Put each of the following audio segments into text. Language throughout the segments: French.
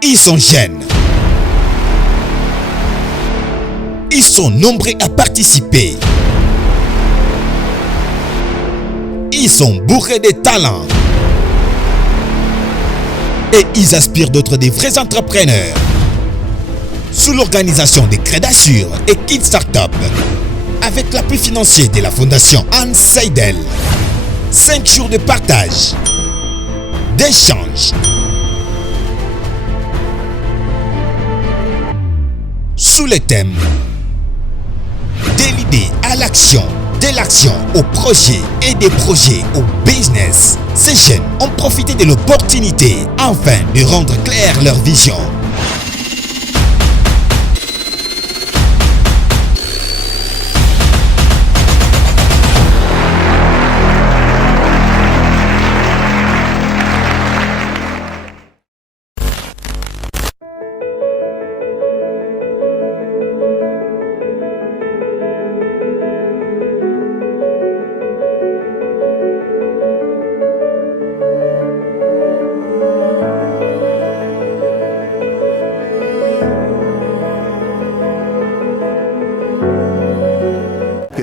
Ils sont jeunes. Ils sont nombreux à participer. Ils sont bourrés de talents. Et ils aspirent d'être des vrais entrepreneurs. Sous l'organisation de Crédassure et Kid Startup, avec l'appui financier de la fondation Hans Seidel, 5 jours de partage, d'échange, sous le thème de l'idée à l'action, de l'action au projet et des projets au business. Ces jeunes ont profité de l'opportunité afin de rendre claire leur vision.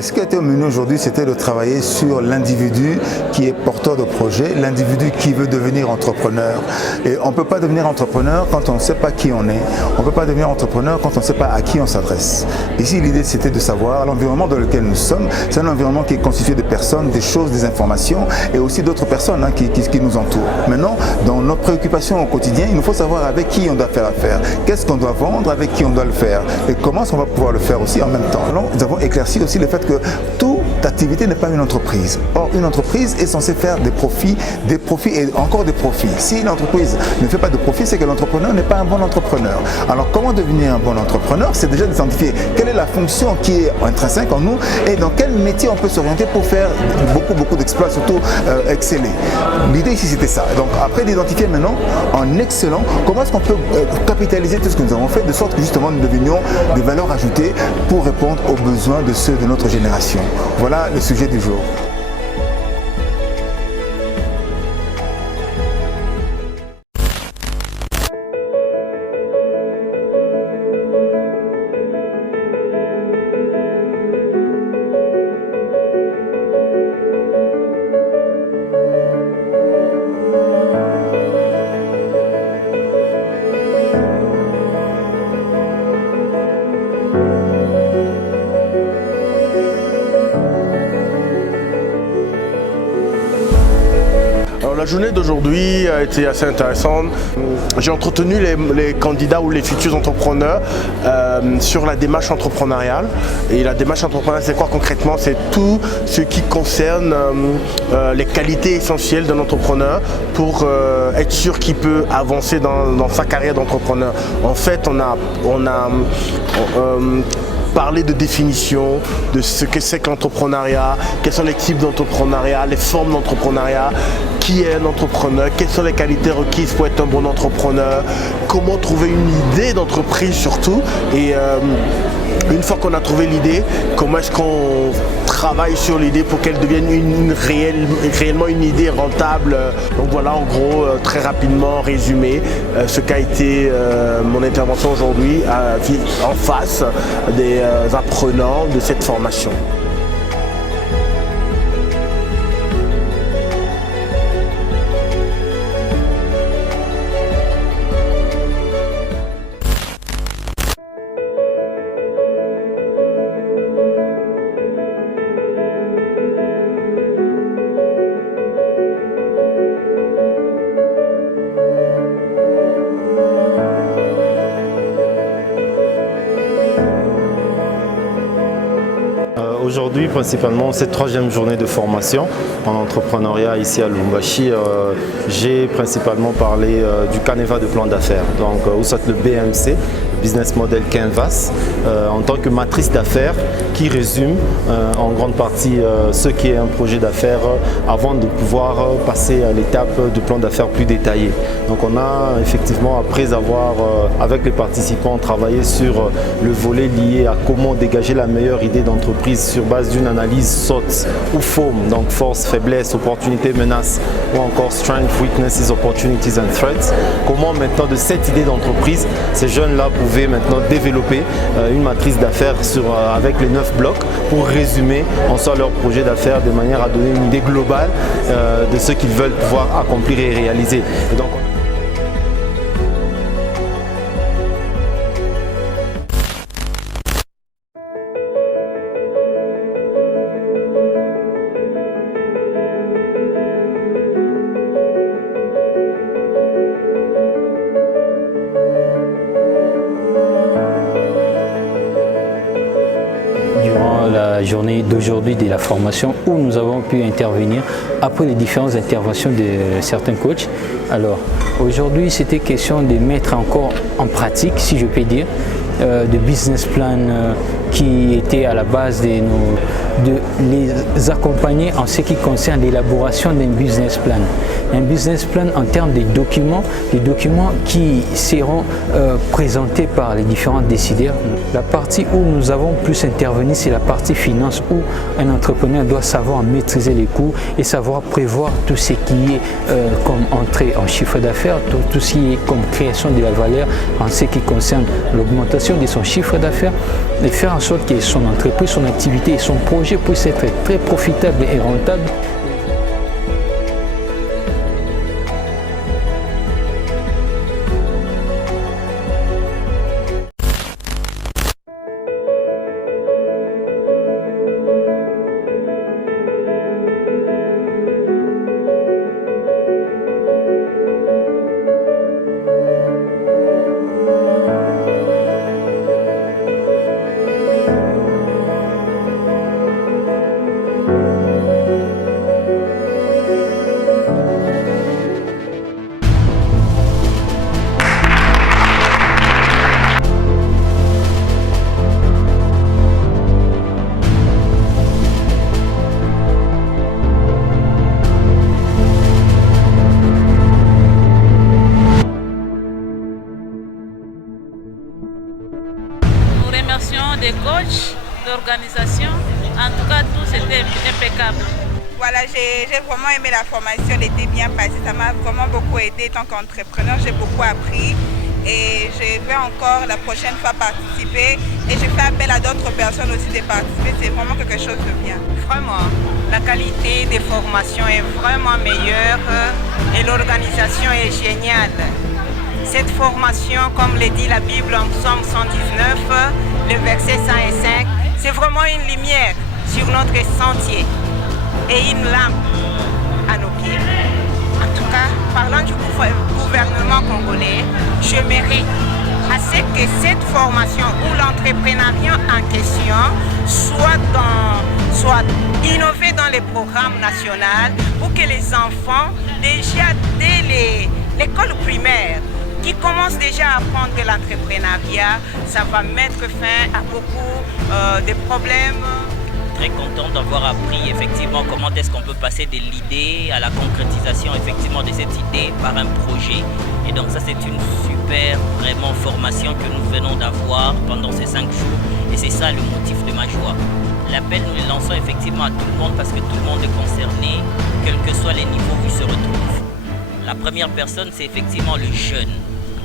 Ce qui a été au menu aujourd'hui, c'était de travailler sur l'individu qui est porteur de projet, l'individu qui veut devenir entrepreneur. Et on ne peut pas devenir entrepreneur quand on ne sait pas qui on est. On ne peut pas devenir entrepreneur quand on ne sait pas à qui on s'adresse. Ici, l'idée, c'était de savoir l'environnement dans lequel nous sommes. C'est un environnement qui est constitué de personnes, des choses, des informations et aussi d'autres personnes qui nous entourent. Maintenant, dans nos préoccupations au quotidien, il nous faut savoir avec qui on doit faire affaire. Qu'est-ce qu'on doit vendre, avec qui on doit le faire et comment on va pouvoir le faire aussi en même temps. Alors, nous avons éclairci aussi le fait que toute activité n'est pas une entreprise. Or, une entreprise est censée faire des profits et encore des profits. Si l'entreprise ne fait pas de profit, c'est que l'entrepreneur n'est pas un bon entrepreneur. Alors, comment devenir un bon entrepreneur? C'est déjà d'identifier quelle est la fonction qui est intrinsèque en nous et dans quel métier on peut s'orienter pour faire beaucoup d'exploits, surtout exceller. L'idée ici, c'était ça. Donc, après d'identifier maintenant, en excellant, comment est-ce qu'on peut capitaliser tout ce que nous avons fait de sorte que justement nous devenions des valeurs ajoutées pour répondre aux besoins de ceux de notre génération. Voilà le sujet du jour. La journée d'aujourd'hui a été assez intéressante. J'ai entretenu les candidats ou les futurs entrepreneurs sur la démarche entrepreneuriale. Et la démarche entrepreneuriale, c'est quoi concrètement? C'est tout ce qui concerne les qualités essentielles d'un entrepreneur pour être sûr qu'il peut avancer dans sa carrière d'entrepreneur. En fait, on a parler de définition, de ce que c'est que l'entrepreneuriat, quels sont les types d'entrepreneuriat, les formes d'entrepreneuriat, qui est un entrepreneur, quelles sont les qualités requises pour être un bon entrepreneur, comment trouver une idée d'entreprise surtout, et une fois qu'on a trouvé l'idée, comment est-ce qu'on travaille sur l'idée pour qu'elle devienne réellement une idée rentable. Donc voilà en gros, très rapidement résumé, ce qu'a été mon intervention aujourd'hui en face des apprenants de cette formation. Aujourd'hui, principalement, cette troisième journée de formation en entrepreneuriat ici à Lubumbashi, j'ai principalement parlé du Canevas de plan d'affaires, donc ou soit le BMC, Business Model Canvas, en tant que matrice d'affaires qui résume en grande partie ce qui est un projet d'affaires avant de pouvoir passer à l'étape de plan d'affaires plus détaillé. Donc on a effectivement, après avoir avec les participants travaillé sur le volet lié à comment dégager la meilleure idée d'entreprise sur base base d'une analyse SWOT ou FOAM, donc force, faiblesse, opportunité, menace, ou encore strength, weaknesses, opportunities and threats. Comment maintenant de cette idée d'entreprise, ces jeunes-là pouvaient maintenant développer une matrice d'affaires avec les 9 blocs pour résumer en soi leur projet d'affaires de manière à donner une idée globale de ce qu'ils veulent pouvoir accomplir et réaliser. Et donc, la journée d'aujourd'hui de la formation où nous avons pu intervenir après les différentes interventions de certains coachs. Alors aujourd'hui c'était question de mettre encore en pratique, si je peux dire, de business plan qui était à la base de les accompagner en ce qui concerne l'élaboration d'un business plan. Un business plan en termes de documents, des documents qui seront présentés par les différents décideurs. La partie où nous avons plus intervenu, c'est la partie finance où un entrepreneur doit savoir maîtriser les coûts et savoir prévoir tout ce qui est comme entrée en chiffre d'affaires, tout ce qui est comme création de la valeur en ce qui concerne l'augmentation de son chiffre d'affaires et faire en sorte que son entreprise, son activité et son projet puissent être très profitables et rentables. Des coachs, d'organisation, en tout cas tout c'était impeccable. Voilà, j'ai vraiment aimé la formation, elle était bien passée, ça m'a vraiment beaucoup aidé en tant qu'entrepreneur, j'ai beaucoup appris et je vais encore la prochaine fois participer et je fais appel à d'autres personnes aussi de participer, c'est vraiment quelque chose de bien. Vraiment, la qualité des formations est vraiment meilleure et l'organisation est géniale. Cette formation, comme le dit la Bible en Psaume 119, le verset 105, c'est vraiment une lumière sur notre sentier et une lampe à nos pieds. En tout cas, parlant du gouvernement congolais, je mérite à ce que cette formation ou l'entrepreneuriat en question soit innové dans les programmes nationaux pour que les enfants, déjà dès l'école primaire, qui commence déjà à apprendre de l'entrepreneuriat, ça va mettre fin à beaucoup de problèmes. Très content d'avoir appris effectivement comment est-ce qu'on peut passer de l'idée à la concrétisation effectivement de cette idée par un projet. Et donc ça c'est une super vraiment formation que nous venons d'avoir pendant ces 5 jours et c'est ça le motif de ma joie. L'appel nous le lançons effectivement à tout le monde parce que tout le monde est concerné, quels que soient les niveaux où ils se retrouvent. La première personne c'est effectivement le jeune.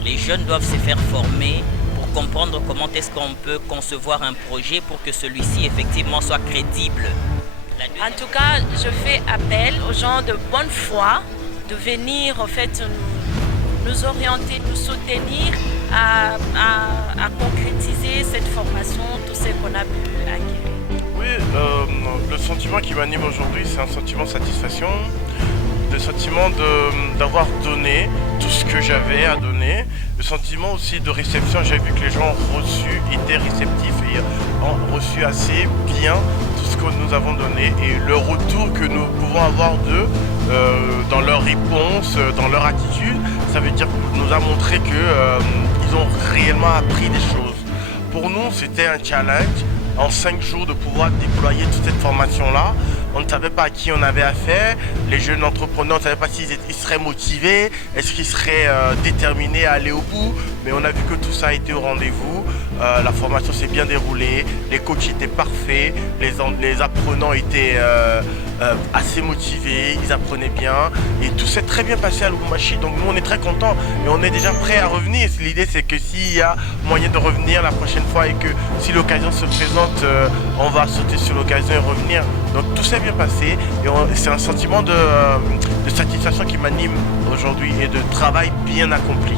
Les jeunes doivent se faire former pour comprendre comment est-ce qu'on peut concevoir un projet pour que celui-ci effectivement soit crédible. En tout cas, je fais appel aux gens de bonne foi de venir en fait nous orienter, nous soutenir à concrétiser cette formation, tout ce qu'on a pu acquérir. Oui, le sentiment qui m'anime aujourd'hui, c'est un sentiment de satisfaction. Le sentiment d'avoir donné tout ce que j'avais à donner, le sentiment aussi de réception, j'ai vu que les gens ont reçu, étaient réceptifs et ont reçu assez bien tout ce que nous avons donné et le retour que nous pouvons avoir d'eux dans leur réponse, dans leur attitude, ça veut dire qu'on nous a montré qu'ils ont réellement appris des choses. Pour nous, c'était un challenge en 5 jours de pouvoir déployer toute cette formation-là. On ne savait pas à qui on avait affaire. Les jeunes entrepreneurs, on ne savait pas s'ils seraient motivés, est-ce qu'ils seraient déterminés à aller au bout. Mais on a vu que tout ça a été au rendez-vous. La formation s'est bien déroulée, les coachs étaient parfaits, les apprenants étaient assez motivés, ils apprenaient bien et tout s'est très bien passé à Lubumbashi. Donc nous on est très contents et on est déjà prêts à revenir. L'idée c'est que s'il y a moyen de revenir la prochaine fois et que si l'occasion se présente, on va sauter sur l'occasion et revenir. Donc tout s'est bien passé et c'est un sentiment de satisfaction qui m'anime aujourd'hui et de travail bien accompli.